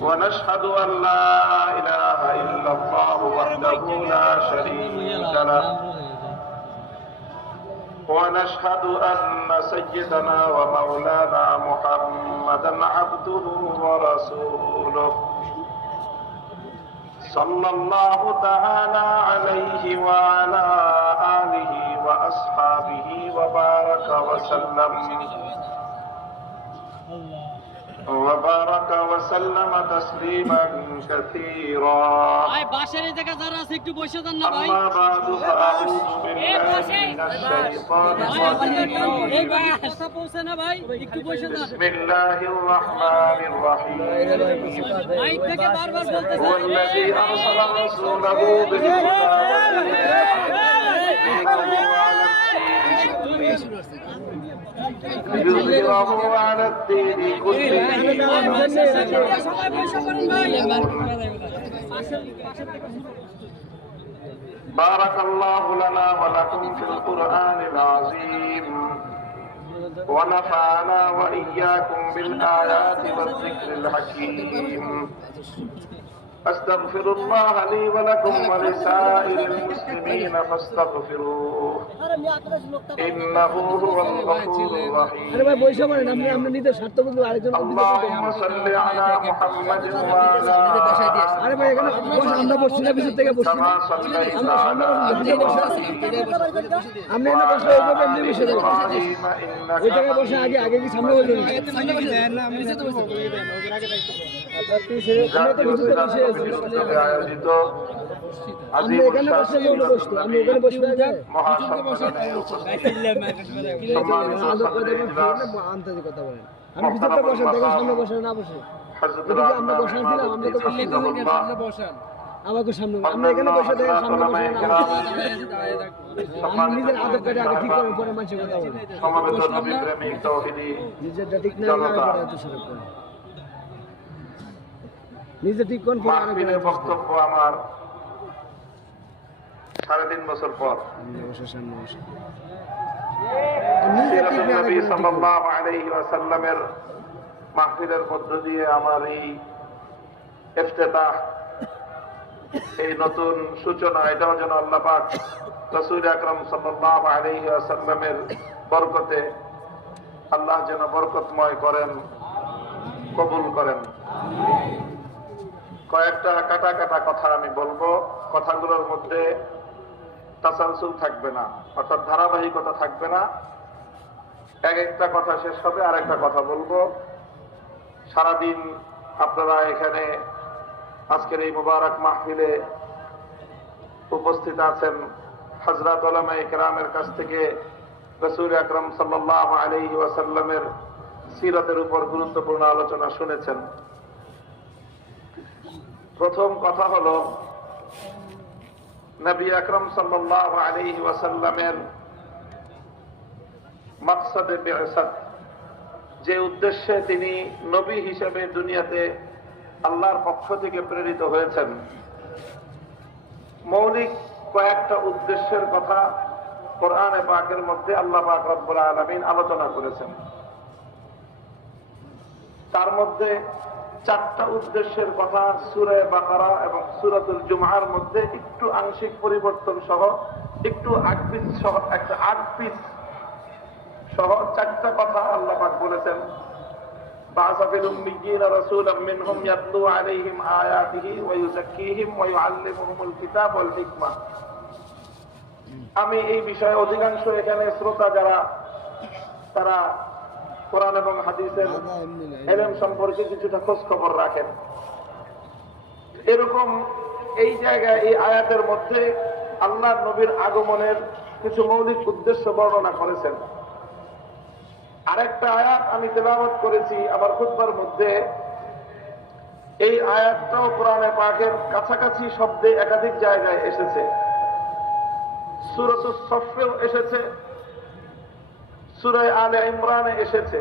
ونشهد أن لا إله إلا الله وحده لا شريك له ونشهد أن سيدنا ومولانا محمدا عبده ورسوله صلى الله تعالى عليه وعلى آله وأصحابه وبارك وسلم تسليما كثيرا أما بعد فأعوذ بالله من الشيطان الرجيم بسم الله الرحمن الرحيم هو الذي أرسل رسوله ليظهره على الدين كله بارك الله لنا ولكم في القرآن العظيم ونفعنا وإياكم بالآيات والذكر الحكيم أستغفر الله لي ولكم ولسائر المسلمين فاستغفروه إنه هو الغفور الرحيم اللهم صل على محمد وعلى كما صليت على আয়োজিত আমাকে সামনে আমরা এখানে বসে থেকে সামনে বসে নিজের আদব কাটে আগে ঠিক করে পরে মানুষের কথা বলে সমবেত নবী প্রেমিক তাওহীদি নিজেরটা ঠিক না করে এত সরে পড়ে নিজে ঠিক কোন মাহফিলের বক্তব্য আমার 3.5 বছর পর নবী সাল্লাল্লাহু আলাইহি ওয়াসাল্লামের মাহফিলের মধ্য দিয়ে আমার এই ইফতিতাহ এই নতুন সূচনা এটাও যেন আল্লাহ পাক রাসূল আকরাম সাল্লাল্লাহু আলাইহি ওয়াসাল্লামের বরকতে আল্লাহ যেন বরকতময় করেন কবুল করেন। কয়েকটা কাটা কাটা কথা আমি বলবো, কথাগুলোর মধ্যে তাসালসুল থাকবে না, অর্থাৎ ধারাবাহিকতা থাকবে না। এক একটা কথা শেষ হবে আর একটা কথা বলবো। সারাদিন আপনারা এখানে আজকের এই মুবারক মাহফিলে উপস্থিত আছেন। হযরত উলামায়ে কেরামের কাছ থেকে রাসূল আকরাম সাল্লাল্লাহু আলাইহি ওয়াসাল্লামের সিরাতের উপর গুরুত্বপূর্ণ আলোচনা শুনেছেন। প্রথম কথা হলো নবী আকরাম সাল্লাল্লাহু আলাইহি ওয়াসাল্লামের মাকসাদে বিআসাত, যে উদ্দেশ্যে তিনি নবী হিসেবে দুনিয়াতে আল্লাহর পক্ষ থেকে প্রেরিত হয়েছেন, মৌলিক কয়েকটা উদ্দেশ্যের কথা কোরআনে পাকের মধ্যে আল্লাহ পাক রব্বুল আলামিন আলোচনা করেছেন। তার মধ্যে 4টা উদ্দেশ্যের কথা সূরা বাকারা এবং সূরাতুল জুমআর মধ্যে একটু আংশিক পরিবর্তন সহ একটু আগপিস সহ একটা আগপিস সহ 4টা কথা আল্লাহ পাক বলেছেন। বা'আসা ফিল উম্মিয়্যিনা রাসূলাম মিনহুম ইয়াতলু আলাইহিম আয়াতিহি ওয়া ইউযাক্কিহিম ওয়া ইউআল্লিমুহুমুল কিতাব ওয়াল হিকমা। আমি এই বিষয়ে অধিকাংশ এখানে শ্রোতা যারা তারা কোরআন এবং হাদিসের ইলম সম্পর্কে কিছুটা খোঁজ খবর রাখেন। এরকম এই জায়গায় এই আয়াতের মধ্যে আল্লাহর নবীর আগমনের কিছু মৌলিক উদ্দেশ্য বর্ণনা করেছেন। আরেকটা আয়াত আমি তেলাওয়াত করেছি আমার খুতবার মধ্যে। এই আয়াতটাও কোরআনে পাকের কাছাকাছি শব্দে একাধিক জায়গায় এসেছে। সূরাতুস সফেও এসেছে, সূরা আলে ইমরানে এসেছে।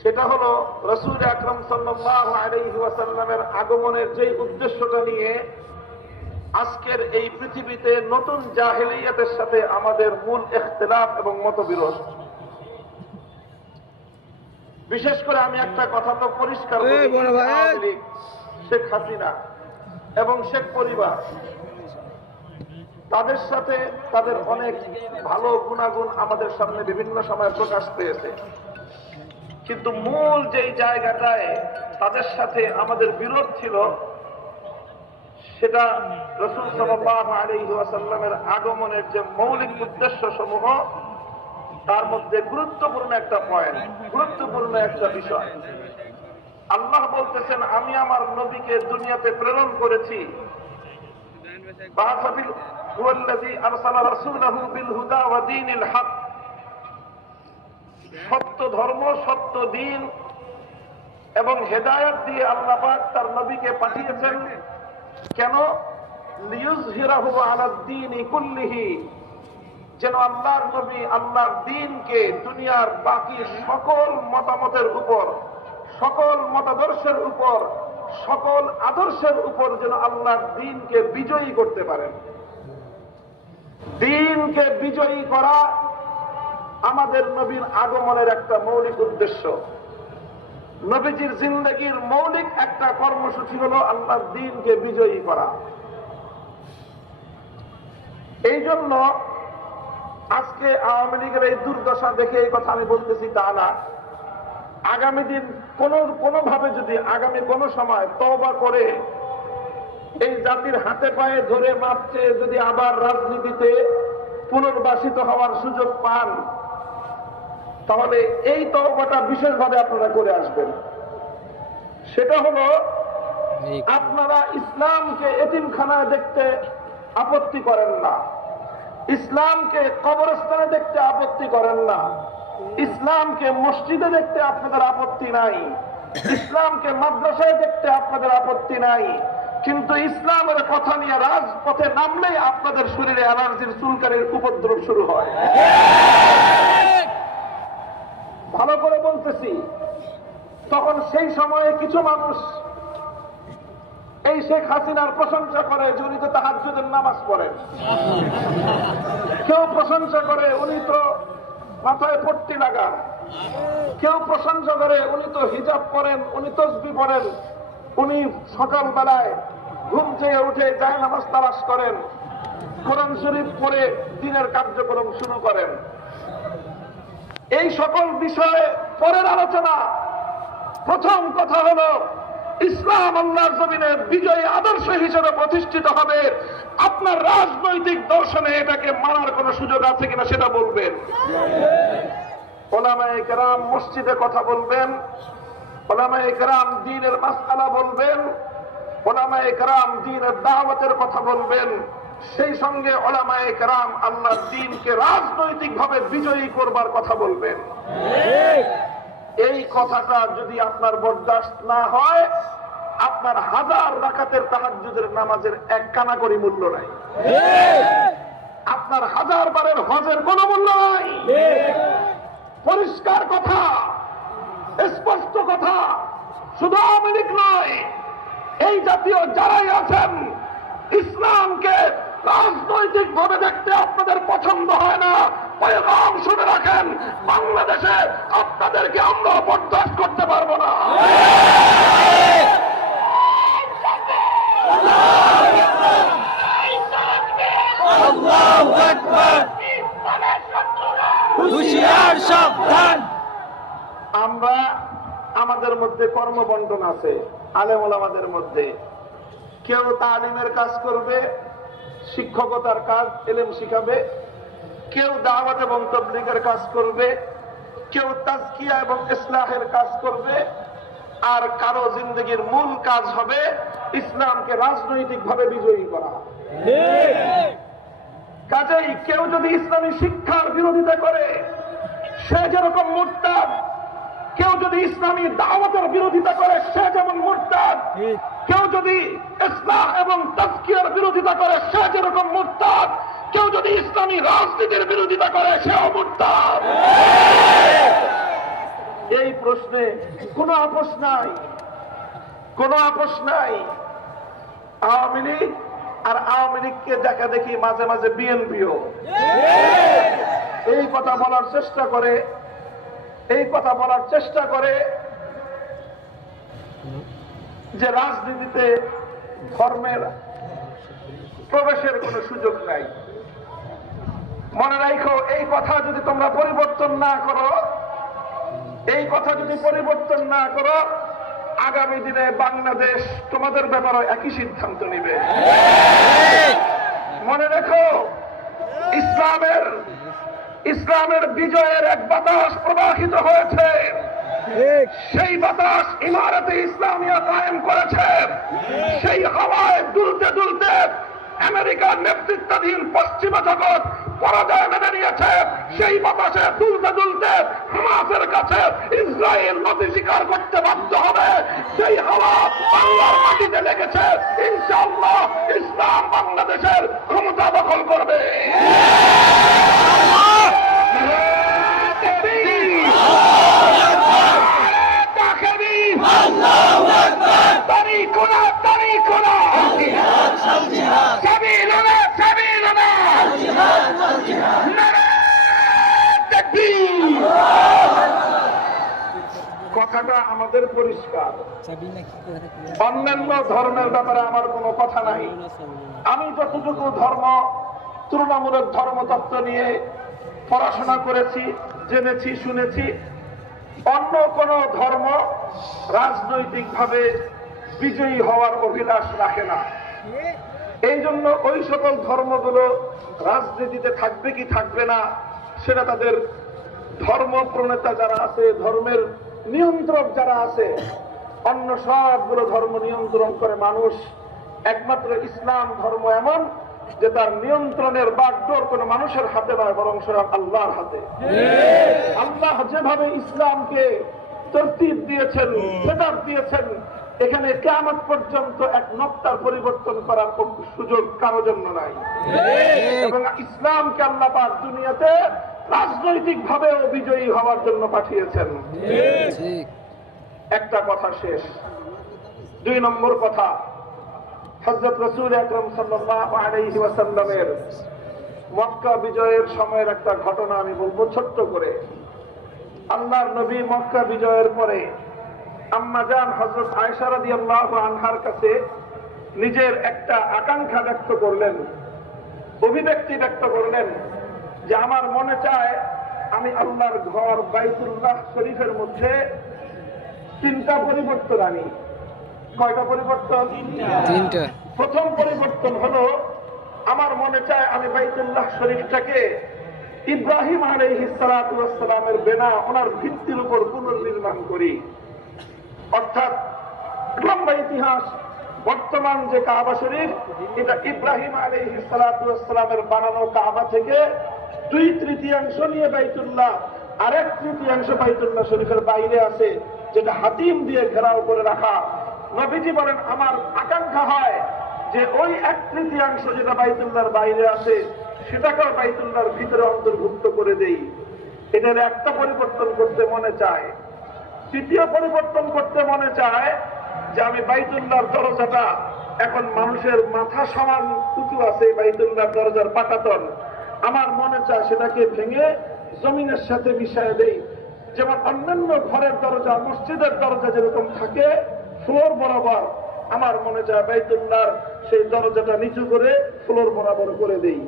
সেটা হলো রাসূল আকরাম সাল্লাল্লাহু আলাইহি ওয়াসাল্লামের আগমনের যে উদ্দেশ্যটা নিয়ে আজকের এই পৃথিবীতে নতুন জাহেলিয়াতের সাথে আমাদের মূল ইখতিলাফ এবং মতবিরোধ। বিশেষ করে আমি একটা কথা তো পরিষ্কার এই বলি, বড় ভাই। আওয়ামী লীগ, শেখ হাসিনা এবং শেখ পরিবার, তাদের সাথে তাদের অনেক ভালো গুণাগুণ আমাদের সামনে বিভিন্ন সময় প্রকাশ পেয়েছে, কিন্তু মূল যেই জায়গাটায় তাদের সাথে আমাদের বিরোধ ছিল সেটা রাসূল সাল্লাল্লাহু আলাইহি ওয়াসাল্লামের আগমনের যে মৌলিক উদ্দেশ্য সমূহ, তার মধ্যে গুরুত্বপূর্ণ একটা পয়েন্ট, গুরুত্বপূর্ণ একটা বিষয়। আল্লাহ বলতেছেন, আমি আমার নবীকে দুনিয়াতে প্রেরণ করেছি, হুয়াল্লাযী আরসালা রাসূলাহু বিল হুদা ওয়া দীনিল হক, সত্য ধর্ম, সত্য দ্বীন এবং হেদায়েত দিয়ে আল্লাহ পাক তার নবীকে পাঠিয়েছেন। কেন? লিইয়ুযহিরাহু আলাদ দীনি কুল্লিহি, যেন আল্লাহর নবী আল্লাহর দ্বীনকে দুনিয়ার বাকি সকল মতামতের উপর, সকল মতাদর্শের উপর, সকল আদর্শের উপর যেন আল্লাহর দ্বীনকে বিজয়ী করতে পারেন। দ্বীনকে বিজয়ী করা আমাদের নবীর আগমনের একটা মৌলিক উদ্দেশ্য। নবীজির জিন্দেগির মৌলিক একটা কর্মসূচি হলো আল্লাহর দ্বীনকে বিজয়ী করা। এই জন্য আজকে আওয়ামী লীগের এই দুর্দশা দেখে এই কথা আমি বলতেছি তা না। আগামী দিন কোনোভাবে যদি আগামী কোনো সময় তওবা করে এই জাতির হাতে পায়ে ধরে মাপ চেয়ে যদি আবার রাজনীতিতে পুনর্বাসিত হওয়ার সুযোগ পান, তাহলে এই তওবাটা বিশেষভাবে আপনারা করে আসবেন। সেটা হলো, আপনারা ইসলামকে এতিমখানায় দেখতে আপত্তি করেন না, ইসলামকে কবরস্থানে দেখতে আপত্তি করেন না, ইসলামকে মসজিদে দেখতে আপনাদের আপত্তি নাই, ইসলামকে মাদ্রাসায় দেখতে আপনাদের আপত্তি নাই, কিন্তু ইসলামের কথা নিয়ে রাজপথে নামলেই আপনাদের শরীরে অ্যালার্জির চুলকানির উপদ্রব শুরু হয়। ভালো করে বলতেছি, তখন সেই সময়ে কিছু মানুষ এই শেখ হাসিনার প্রশংসা করে যে উনি তো তাহাজ্জুদের নামাজ পড়েন, কেউ প্রশংসা করে উনি তো মাথায় পট্টি লাগান, কেউ প্রশংসা করে উনি তো হিজাব পরেন, উনি তসবিহ পড়েন, উনি সকালবেলায় ঘুম থেকে উঠে যায় নামাজ তালাশ করেন, কোরআন শরীফ পড়ে দিনের কার্যক্রম শুরু করেন। এই সকল বিষয়ে পরের আলোচনা। প্রথম কথা হলো, ইসলাম আল্লাহর জমিনের বিজয়ী আদর্শ হিসেবে প্রতিষ্ঠিত হবে। আপনার রাজনৈতিক দর্শনে এটাকে মানার কোন সুযোগ আছে কিনা সেটা বলবেন। ওলামায়ে কেরাম মসজিদে কথা বলবেন, ওলামায়ে কেরাম দ্বীনের মাসআলা বলবেন, ওলামায়ে কেরাম দ্বীনের দাওয়াতের কথা বলবেন, সেই সঙ্গে ওলামায়ে কেরাম আল্লাহর দ্বীনকে রাজনৈতিকভাবে বিজয়ী করবার কথা বলবেন। এই কথাটা যদি আপনার বরদাস্ত না হয়, আপনার হাজার রাকাতের তাহাজ্জুদের নামাজের এক কানা করি মূল্য নাই, আপনার হাজার বারের হজের কোনো মূল্য নাই। পরিষ্কার কথা, স্পষ্ট কথা। শুধু আওয়ামী লীগ নয়, এই জাতীয় যারাই আছেন, ইসলামকে রাজনৈতিক ভাবে দেখতে আপনাদের পছন্দ হয় না, পয়গাম শুনে রাখেন, বাংলাদেশে আপনাদেরকে আমরা বরদাস্ত করতে পারবো না। আল্লাহু আকবার। হুঁশিয়ার, সাবধান। আমরা আমাদের মধ্যে কর্মবন্টন আছে, আলেম ওলামাদের মধ্যে। কেউ তালিমের কাজ করবে, শিক্ষকতার কাজ, ইলম শিখাবে, কেউ দাওয়াত এবং তাবলীগের কাজ করবে, কেউ তাজকিয়া এবং ইসলাহের কাজ করবে, আর কারো জিন্দগির মূল কাজ হবে ইসলামকে রাজনৈতিকভাবে বিজয়ী করা। কাজেই কেউ যদি ইসলামী শিক্ষার বিরোধিতা করে সে যেরকম মুরতাদ, কেউ যদি ইসলামী দাওয়াতের বিরোধিতা করে সে যেমন মুরতাদ, কেউ যদি ইসলাহ এবং তাজকিয়ার বিরোধিতা করে সে যেরকম মুরতাদ, কেউ যদি ইসলামী রাজনীতির বিরোধিতা করে সেও মুরতাদ। এই প্রশ্নে কোনো আপোষ নাই, কোনো আপোষ নাই। আওয়ামী লীগ আর আওয়ামী লীগকে দেখা দেখি মাঝে মাঝে বিএনপিও এই কথা বলার চেষ্টা করে, এই কথা বলার চেষ্টা করে যে রাজনীতিতে ধর্মের প্রবেশের কোনো সুযোগ নাই। মনে রাখো, এই কথা যদি তোমরা পরিবর্তন না করো, এই কথা যদি পরিবর্তন না করো, আগামী দিনে বাংলাদেশ তোমাদের ব্যাপারে একই সিদ্ধান্ত নিবে। মনে রেখো, ইসলামের বিজয়ের এক বাতাস প্রবাহিত হয়েছে। সেই বাতাস ইমারতে ইসলামিয়া কায়েম করেছে। সেই হাওয়ায় দুলতে দুলতে আমেরিকার নেতৃত্বাধীন পশ্চিমা জগৎ পরাজয় মেনে নিয়েছে। সেই বাতাসে দুলতে দুলতে হামাসের কাছে ইসরায়েল নতি স্বীকার করতে বাধ্য হবে। সেই হাওয়া বাংলার মাটিতে লেগেছে। ইনশাআল্লাহ ইসলাম বাংলাদেশের ক্ষমতা দখল করবে। কথাটা আমাদের পরিষ্কার। অন্যান্য ধর্মের ব্যাপারে আমার কোনো কথা নাই। আমি যতটুকু তুলনামূলক ধর্মতত্ত্ব নিয়ে পড়াশোনা করেছি, জেনেছি, শুনেছি, অন্য কোন ধর্ম রাজনৈতিকভাবে বিজয়ী হওয়ার অভিলাষ রাখে না। এই জন্য ওই সকল ধর্মগুলো রাজনীতিতে থাকবে কি থাকবে না, সেটা তাদের ধর্ম প্রণেতা যারা আছে, ধর্মের নিয়ন্ত্রক যারা আছে, অন্য সবগুলো ধর্ম নিয়ন্ত্রণ করে মানুষ। একমাত্র ইসলাম ধর্ম এমন যে তার নিয়ন্ত্রণের বাগডোর কোনো মানুষের হাতে নয়, বরং স্বয়ং আল্লাহর হাতে। আল্লাহ যেভাবে ইসলামকে তরতিব দিয়েছেন, সেটাপ দিয়েছেন, এখানে কিয়ামত পর্যন্ত এক নকতার পরিবর্তন করার সুযোগ কারো জন্য নাই। এবং ইসলামকে আল্লাহ পাক দুনিয়াতে রাজনৈতিক ভাবেও বিজয়ী হওয়ার জন্য পাঠিয়েছেন। একটা কথা শেষ। 2 নম্বর কথা, হযরত রাসূল আকরাম সাল্লাল্লাহু আলাইহি ওয়াসাল্লামের মক্কা বিজয়ের সময়ের একটা ঘটনা আমি বলবো ছোট্ট করে। আল্লাহর নবী মক্কা বিজয়ের পরে আম্মা জান হযরত আয়েশা রাদিয়াল্লাহু আনহার কাছে নিজের একটা আকাঙ্ক্ষা ব্যক্ত করলেন, অভিব্যক্তি ব্যক্ত করলেন যে আমার মনে চায় আমি আল্লাহর ঘর বাইতুল্লাহ শরীফের মধ্যে 3টা পরিবর্তন আনি। কয়টা পরিবর্তন? 3টা। প্রথম পরিবর্তন হলো, আমার মনে চায় আমি বাইতুল্লাহ শরীফটাকে ইব্রাহিম আলাইহিস সালাতু ওয়াস সালামের বেনা, ওনার ভিত্তির উপর পুনর্নির্মাণ করি। অর্থাৎ লম্বা ইতিহাস, বর্তমান যে কাবা শরীফ, এটা ইব্রাহিম আলাইহিস সালাতু ওয়াস সালামের বানানো কাবা থেকে 2/3 নিয়ে বাইতুল্লাহ, আরেক 1/3 বাইতুল্লাহ শরীফের বাইরে আছে, যেটা হাতিম দিয়ে ঘেরাও করে রাখা। নবীজি বলেন আমার আকাঙ্ক্ষা হয় যে ওই 1/3 যেটা বাইতুল্লাহর বাইরে আছে সেটাকেও বাইতুল্লাহর ভিতরে অন্তর্ভুক্ত করে দেই। এটার একটা পরিবর্তন করতে মনে চায়। তৃতীয় পরিবর্তন করতে মনে চায় যে আমি বাইতুল্লাহর দরজাটা, এখন মানুষের মাথা সমান উঁচু আছে বাইতুল্লাহর দরজার পাটাতন, আমার মনে চায় সেটাকে ভেঙে জমিনের সাথে মিশিয়ে দেই। যেমন অন্যান্য ঘরের দরজা, মসজিদের দরজা যেরকম থাকে ফ্লোর বরাবর, আমার মনে চায় বাইতুল্লাহর সেই দরজাটা নিচু করে ফ্লোর বরাবর করে দেই।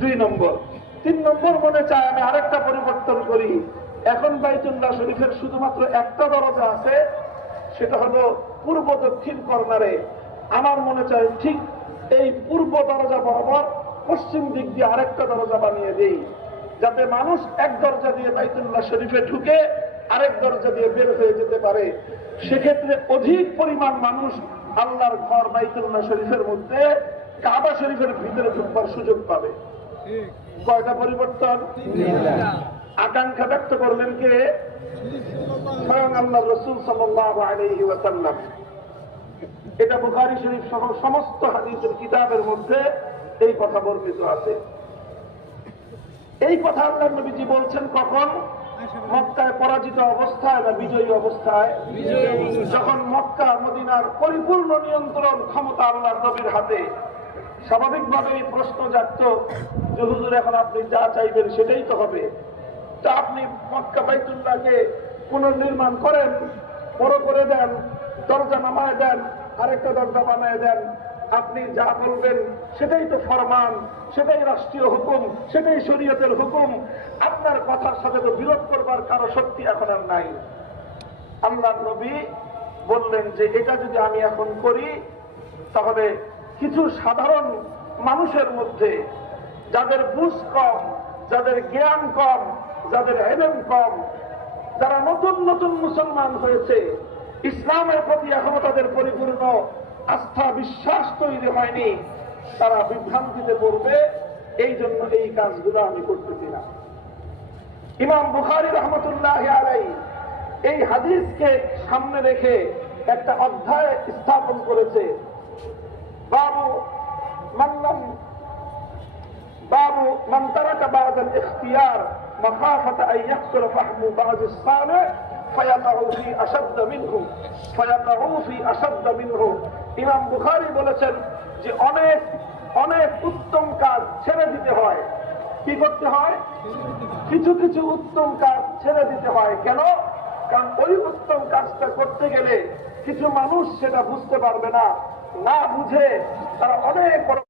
2 নম্বর। 3 নম্বর মনে চায় আমি আরেকটা পরিবর্তন করি। এখন বাইতুল্লাহ শরীফের শুধুমাত্র একটা দরজা আছে, সেটা হলো পূর্ব দক্ষিণ কর্নারে। আমার মনে চায় ঠিক এই পূর্ব দরজা বরাবর পশ্চিম দিক দিয়ে আরেকটা দরজা বানিয়ে দেই, যাতে মানুষ এক দরজা দিয়ে বাইতুল্লাহ শরীফে ঢুকে আরেক দরজা দিয়ে বের হয়ে যেতে পারে। সেক্ষেত্রে অধিক পরিমাণ মানুষ আল্লাহর ঘর বাইতুল্লাহ শরীফের মধ্যে কাবা শরীফের ভিতরে ঢুকবার সুযোগ পাবে। কয়টা পরিবর্তন? আকাঙ্ক্ষা ব্যক্ত করলেন কে? স্বয়ং আল্লাহ রাসূল সাল্লাল্লাহু আলাইহি ওয়াসাল্লাম। এটা বুখারী শরীফ সহ সমস্ত হাদিসের কিতাবের মধ্যে এই কথা বর্ণিত আছে। এই কথা আল্লাহর নবীজি বলছেন কখন? মক্কায় পরাজিত অবস্থায় না বিজয়ী অবস্থায়? যখন মক্কা মদিনার পরিপূর্ণ নিয়ন্ত্রণ ক্ষমতা আল্লাহর নবীর হাতে। স্বাভাবিকভাবেই প্রশ্ন জাগত যে হুজুর এখন আপনি যা চাইবেন সেটাই তো হবে। তা আপনি মক্কা বাইতুল্লাহকে পুনর্নির্মাণ করেন, বড় করে দেন, দরজা নামায় দেন, আরেকটা দরজা বানায় দেন, আপনি যা বলবেন সেটাই তো ফরমান, সেটাই রাষ্ট্রীয় হুকুম, সেটাই শরীয়তের হুকুম। আপনার কথার সাথে তো বিরোধ করবার কারো শক্তি এখন আর নাই। আল্লাহর নবী বললেন যে এটা যদি আমি এখন করি তাহলে কিছু সাধারণ মানুষের মধ্যে যাদের বুঝ কম, যাদের জ্ঞান কম, যাদের ইলম কম, যারা নতুন নতুন মুসলমান হয়েছে, ইসলামের প্রতি এখনো তাদের পরিপূর্ণ আস্থা বিশ্বাস তৈরি হয়নি, তারা বিভ্রান্তিতে পড়বে। এই জন্য এই কাজগুলো আমি করতেছি না। ইমাম বুখারী রহমতুল্লাহ আলাইহি এই হাদিসকে সামনে রেখে একটা অধ্যায় স্থাপন করেছে, বাবু মান তারাকা বা'দ আল-ইখতিয়ার মাখাফাতা আন ইয়াকসুরা ফাহমু বা'দ আস-সালিহ ফায়াকাউ ফি আশাদ্দ মিনহু। ইমাম বুখারী বলেছেন যে অনেক অনেক উত্তম কাজ ছেড়ে দিতে হয়। কি করতে হয়? কিছু কিছু উত্তম কাজ ছেড়ে দিতে হয়। কেন? কারণ ওই উত্তম কাজটা করতে গেলে কিছু মানুষ সেটা বুঝতে পারবে না, না বুঝে তারা অনেক বড়